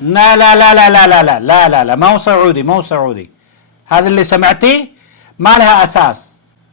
لا لا لا لا لا لا لا لا لا لا، ما هو سعودي، ما هو سعودي. هذا اللي سمعتيه ما لها أساس،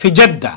في جدة.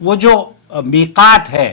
وہ جو میقات ہے،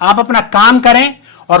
آپ اپنا کام کریں، اور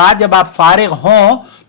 بعد جب آپ فارغ ہوں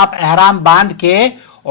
آپ احرام باندھ کے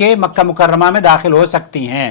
کے مکہ مکرمہ میں داخل ہو سکتی ہیں.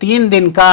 3 دن کا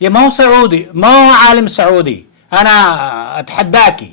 یہ مو سعودی، مو عالم سعودی، انا اتحداکی.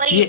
یہ طيب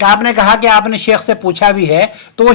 کہ آپ نے کہا کہ آپ نے شیخ سے پوچھا بھی ہے، تو وہ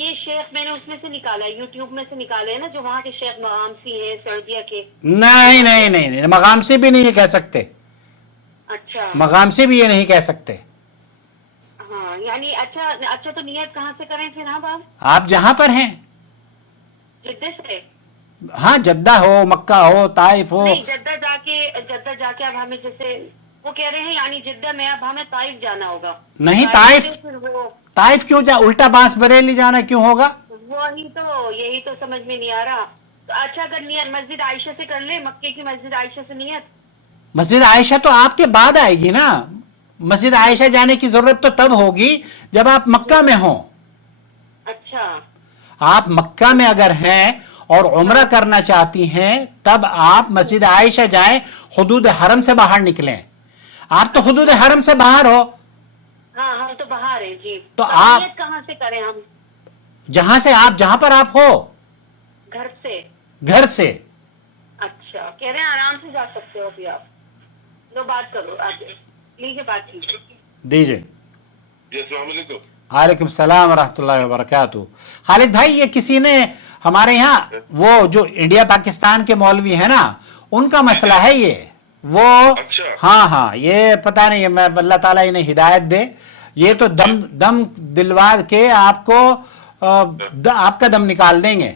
یہ شیخ میں نے اس میں سے نکالا ہے، یوٹیوب میں سے نکالے ہیں نا، جو وہاں کے شیخ مغامسی ہیں سعودیہ کے، نہیں وہاں سے۔ نہیں نہیں نہیں، مقام سے بھی نہیں کہہ سکتے، اچھا مقام سے بھی یہ نہیں کہہ سکتے. ہاں یعنی اچھا اچھا تو نیت کہاں سے کریں پھر ہم اب؟ آپ جہاں پر ہیں، جدے سے؟ ہاں جدہ ہو، مکہ ہو، طائف ہو. نہیں جدہ جا کے اب ہمیں جیسے وہ کہہ رہے ہیں یعنی جدہ میں اب ہمیں طائف جانا ہوگا، نہیں طائف طائف، سے پھر وہ طائف کیوں جا، الٹا بانس بریلی جانا کیوں ہوگا؟ وہی تو یہی تو سمجھ میں نہیں آ رہا. تو اچھا اگر نیت مسجد عائشہ سے کر لیں، مکے کی مسجد عائشہ سے نیت؟ مسجد عائشہ تو آپ کے بعد آئے گی نا، مسجد عائشہ جانے کی ضرورت تو تب ہوگی جب آپ جی مکہ میں ہوں. اچھا آپ مکہ میں اگر ہیں اور عمرہ ہاں کرنا چاہتی ہیں تب آپ جی مسجد عائشہ جائیں، حدود حرم سے باہر نکلیں. آپ تو حدود اچھا حرم سے باہر ہو، ہاں ہم تو باہر ہیں جی. تو تو اب آپ نیت کہاں سے کریں ہم؟ جہاں سے آپ، جہاں پر آپ ہو، گھر سے؟ گھر سے. اچھا کہہ رہے ہیں آرام سے جا سکتے ہو ابھی آپ. لو بات کرو آگے، لیجیے بات کیجیے. دیجئے. جی السلام علیکم. وعلیکم السلام ورحمۃ اللہ وبرکاتہ. خالد بھائی، یہ کسی نے ہمارے یہاں وہ جو انڈیا پاکستان کے مولوی ہیں نا، ان کا مسئلہ ہے یہ، وہ اچھا ہاں ہاں، یہ پتہ نہیں، میں اللہ تعالیٰ انہیں ہدایت دے، یہ تو جی دم دلوا کے آپ کو آپ کا دم نکال دیں گے.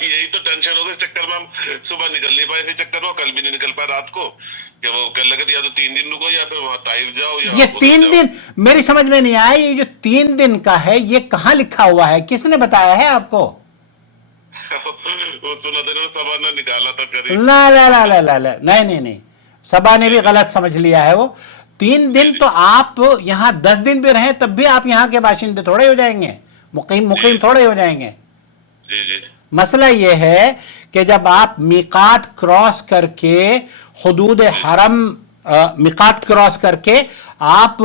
یہی تو ٹینشن ہوگا، اس چکر میں ہم صبح نکل نہیں پائے، اسی چکر میں کل بھی نہیں نکل پائے رات کو، کہ وہ کہنے لگے یا تو 3 دن رکو یا پھر وہاں طائف جاؤ یا یہ ادھر 3 جاؤ. دن میری سمجھ میں نہیں آیا، یہ جو 3 دن کا ہے یہ کہاں لکھا ہوا ہے، کس نے بتایا ہے آپ کو؟ وہ سنا تھا نا صبح نے نکالا تھا قریب. لا لا لا لا لا لا، نہیں نہیں نہیں، سبا نے بھی غلط سمجھ لیا ہے. وہ 3 دن تو آپ یہاں 10 دن بھی رہیں تب بھی آپ یہاں کے باشندے تھوڑے ہو جائیں گے، مقیم تھوڑے ہو جائیں گے. جی جی مسئلہ یہ ہے کہ جب آپ میقات کراس کر کے حدود حرم، میقات کراس کر کے آپ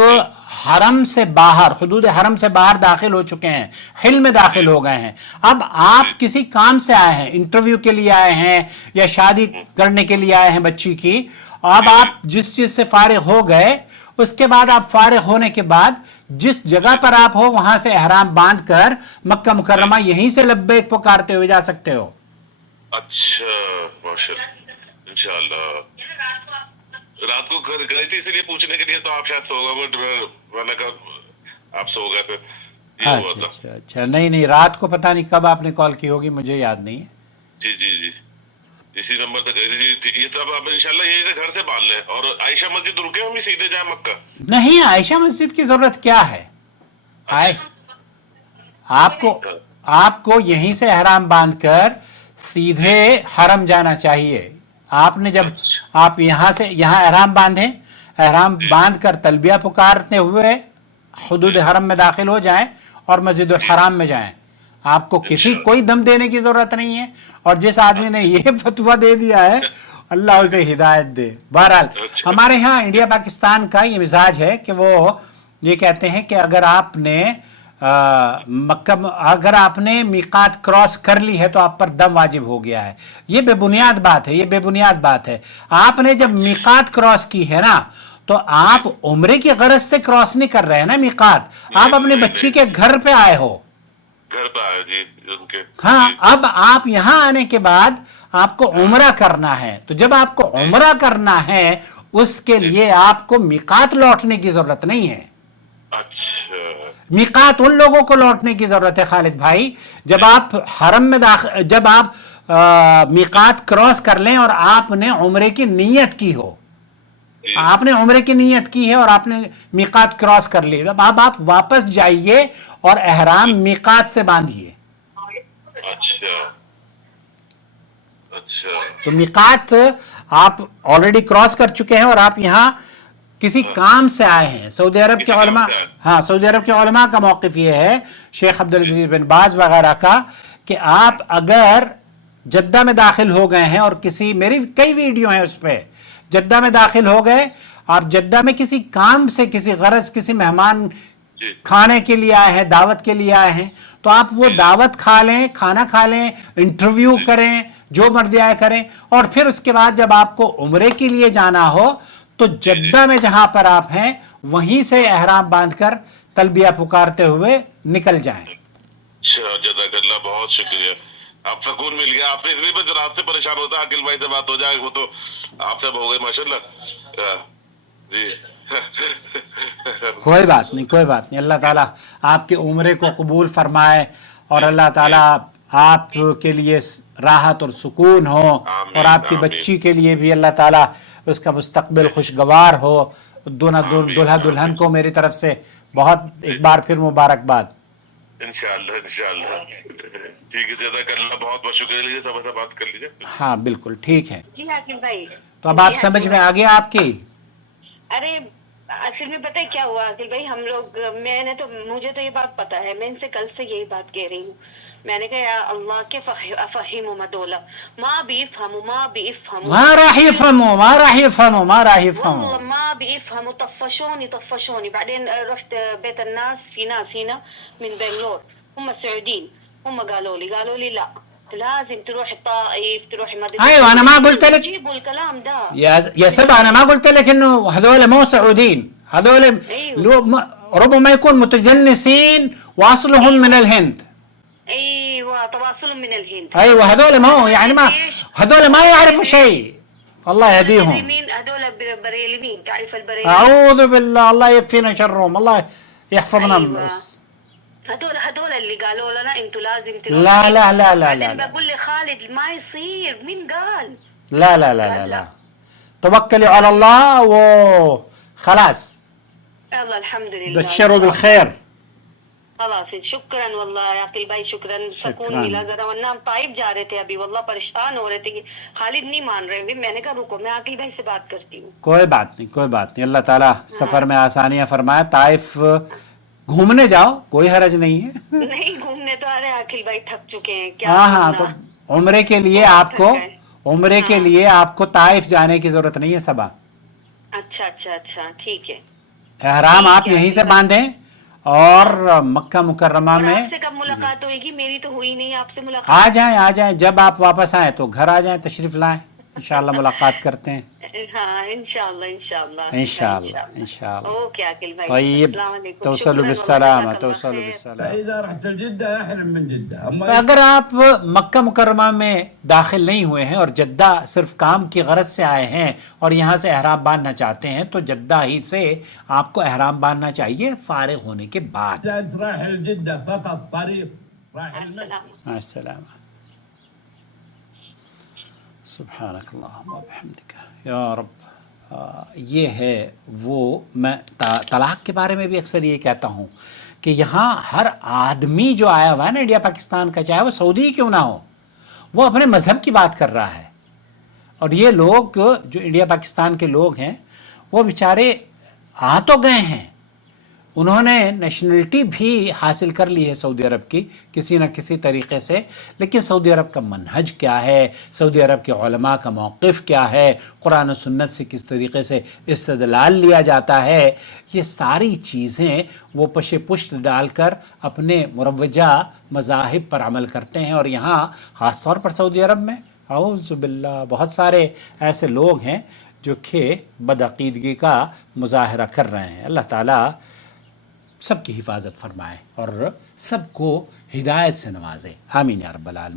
حرم سے باہر، حدود حرم سے باہر داخل ہو چکے ہیں، حل میں داخل ہو گئے ہیں، اب آپ کسی کام سے آئے ہیں، انٹرویو کے لیے آئے ہیں یا شادی کرنے کے لیے آئے ہیں بچی کی، اب آپ جس چیز سے فارغ ہو گئے، اس کے بعد آپ فارغ ہونے کے بعد جس جگہ پر آپ ہو وہاں سے احرام باندھ کر مکہ مکرمہ یہیں سے لبیک پکارتے ہوئے جا سکتے ہو. اچھا ماشاء اللہ انشاءاللہ. رات کو گئی تھی اسی لیے پوچھنے کے لیے، تو آپ شاید سو گئے، میں نے کہا آپ سو گئے، پھر یہ ہوا اچھا تھا. اچھا اچھا، نہیں نہیں، رات کو پتہ نہیں کب آپ نے کال کی ہوگی، مجھے یاد نہیں ہے. جی جی جی اسی نمبر تک گئی تھی. یہ تب آپ انشاءاللہ یہی سے گھر سے باندھ لیں، اور عائشہ مسجد رکے ہم ہی سیدھے جائیں مکہ. نہیں، عائشہ مسجد کی ضرورت کیا ہے؟ اچھا آپ کو یہیں سے احرام باندھ کر سیدھے حرم جانا چاہیے. آپ نے جب آپ یہاں احرام باندھیں, احرام باندھ کر تلبیہ پکارتے ہوئے حدود حرم میں داخل ہو جائیں اور مسجد الحرام میں جائیں. آپ کو کوئی دم دینے کی ضرورت نہیں ہے. اور جس آدمی نے یہ فتویٰ دے دیا ہے اللہ اسے ہدایت دے. بہرحال ہمارے ہاں انڈیا پاکستان کا یہ مزاج ہے کہ وہ یہ کہتے ہیں کہ اگر آپ نے میقات کراس کر لی ہے تو آپ پر دم واجب ہو گیا ہے. یہ بے بنیاد بات ہے. آپ نے جب میقات کراس کی ہے نا تو آپ عمرے کی غرض سے کراس نہیں کر رہے ہیں نا میقات, آپ اپنے بچی کے گھر پہ آئے ہو. گھر پہ آئے جی ان کے. ہاں, اب آپ یہاں آنے کے بعد آپ کو عمرہ کرنا ہے. تو جب آپ کو عمرہ کرنا ہے اس کے لیے آپ کو میقات لوٹنے کی ضرورت نہیں ہے. اچھا, میقات ان لوگوں کو لوٹنے کی ضرورت ہے خالد بھائی جب آپ حرم میں جب آپ میقات کراس کر لیں اور آپ نے عمرے کی نیت کی ہو. آپ نے عمرے کی نیت کی ہے اور آپ نے میقات کراس کر لی. اب آپ واپس جائیے اور احرام میقات سے باندھیے. اچھا. تو میقات آپ آلریڈی کراس کر چکے ہیں اور آپ یہاں کسی کام سے آئے ہیں. سعودی عرب کے علماء کا موقف یہ ہے, شیخ عبدالعزیز بن باز وغیرہ کا, کہ آپ اگر جدہ میں داخل ہو گئے ہیں اور میری کئی ویڈیو ہیں اس پہ, جدہ میں داخل ہو گئے, آپ جدہ میں کسی کام سے, کسی غرض, کسی مہمان کھانے کے لیے آئے ہیں, دعوت کے لیے آئے ہیں, تو آپ وہ دعوت کھا لیں, کھانا کھا لیں, انٹرویو کریں, جو مرضی آئے کریں, اور پھر اس کے بعد جب آپ کو عمرے کے لیے جانا ہو تو جدہ میں جہاں پر آپ ہیں وہیں سے احرام باندھ کر تلبیہ پکارتے ہوئے نکل جائیں. اچھا, جزاک اللہ, بہت شکریہ. آپ سکون مل گیا. آپ سے اس لیے بس رات سے پریشان ہوتا, عاقل بھائی سے بات ہو جائے, وہ تو آپ سے ہو گئی ماشاءاللہ جی. کوئی بات نہیں. اللہ تعالیٰ آپ کے عمرے کو قبول فرمائے اور اللہ تعالیٰ آپ کے لیے راحت اور سکون ہو, اور آپ کی بچی کے لیے بھی اللہ تعالیٰ اس کا مستقبل خوشگوار ہو. دلہا دلہن کو میری طرف سے بہت ایک بار پھر مبارکباد. انشاءاللہ. ٹھیک ہے, جزاک اللہ, بہت بہت شکریہ. سب سے بات کر لیجیے. ہاں بالکل ٹھیک ہے. جی عاقل بھائی, تو اب آپ سمجھ میں آ گیا آپ کی. ارے اصل میں پتہ ہے کیا ہوا عاقل بھائی, ہم لوگ مجھے تو یہ بات پتا ہے, میں ان سے کل سے یہی بات کہہ رہی ہوں. میں نے کہا یا اللہ کے افہیم مدولا ما بيفهموا ما راح يفهموا والله ما بيفهموا. طفشوني بعدين رحت بيت الناس, في ناس هنا من بنغلور هم سعوديين, هم قالوا لي لا لازم تروح الطائف, تروح مدينة. ايوه انا ما قلت لك جيبوا الكلام ده يا سبع, انا ما قلت لك انه هذول مو سعوديين, هذول ربما يكون متجنسين واصلهم من الهند. ايوه تواصلهم من الهند. ايوه هذول ما يعني هذول ما يعرفوا شيء, الله يهديهم. هذول بريليين, تعرف البريلي. اعوذ بالله, الله يكفينا شرهم, الله يحفظنا. أيوة. هذول اللي قالوا لنا انتوا لازم تروحوا. لا بعدين بقول لي خالد ما يصير, مين قال؟ لا توكلوا على الله وخلاص. يلا الحمد لله, بشروا بالخير. خلاص شکراً واللہ عاقل بھائی, شکراً. سکون ملا ذرا, ورنہ ہم طائف جا رہے تھے ابھی, واللہ پریشان ہو رہے تھے کہ خالد نہیں مان رہے بھی. میں نے کہا رکو, میں عاقل بھائی سے بات کرتی ہوں. کوئی بات نہیں. اللہ تعالیٰ سفر میں آسانیاں فرمائے. طائف گھومنے جاؤ, کوئی حرج نہیں ہے. نہیں گھومنے تو آ رہے عاقل بھائی, تھک چکے ہیں. ہاں تو عمرے کے لیے آپ کو طائف جانے کی ضرورت نہیں ہے صبا. اچھا ٹھیک ہے. احرام آپ یہیں سے باندھیں اور مکہ مکرمہ میں. آپ سے کب ملاقات ہوئے گی؟ میری تو ہوئی نہیں آپ سے ملاقات. آ جائیں جب آپ واپس آئیں تو گھر آ جائیں, تشریف لائیں, انشاءاللہ ملاقات کرتے ہیں. ہاں انشاءاللہ. اوکے عاقل بھائی, طيب, السلام علیکم. توصلوا بالسلامة. فإذا رحت جدة احرم من جدة. تو اگر آپ مکہ مکرمہ میں داخل نہیں ہوئے ہیں اور جدہ صرف کام کی غرض سے آئے ہیں اور یہاں سے احرام باندھنا چاہتے ہیں تو جدہ ہی سے آپ کو احرام باندھنا چاہیے فارغ ہونے کے بعد. رايح الجدة فقط طريق رايح المسجد. مع السلامة. سبحانک اللہم و بحمدک یا رب. یہ ہے وہ, میں طلاق کے بارے میں بھی اکثر یہ کہتا ہوں کہ یہاں ہر آدمی جو آیا ہوا ہے نا انڈیا پاکستان کا، چاہے وہ سعودی کیوں نہ ہو، وہ اپنے مذہب کی بات کر رہا ہے. اور یہ لوگ جو انڈیا پاکستان کے لوگ ہیں وہ بیچارے آ تو گئے ہیں، انہوں نے نیشنلٹی بھی حاصل کر لی ہے سعودی عرب کی کسی نہ کسی طریقے سے، لیکن سعودی عرب کا منہج کیا ہے، سعودی عرب کے علماء کا موقف کیا ہے، قرآن و سنت سے کس طریقے سے استدلال لیا جاتا ہے، یہ ساری چیزیں وہ پش پشت ڈال کر اپنے مروجہ مذاہب پر عمل کرتے ہیں. اور یہاں خاص طور پر سعودی عرب میں اعوذ باللہ بہت سارے ایسے لوگ ہیں جو کہ بدعقیدگی کا مظاہرہ کر رہے ہیں. اللہ تعالیٰ سب کی حفاظت فرمائے اور سب کو ہدایت سے نوازے. آمین یا رب العالمین.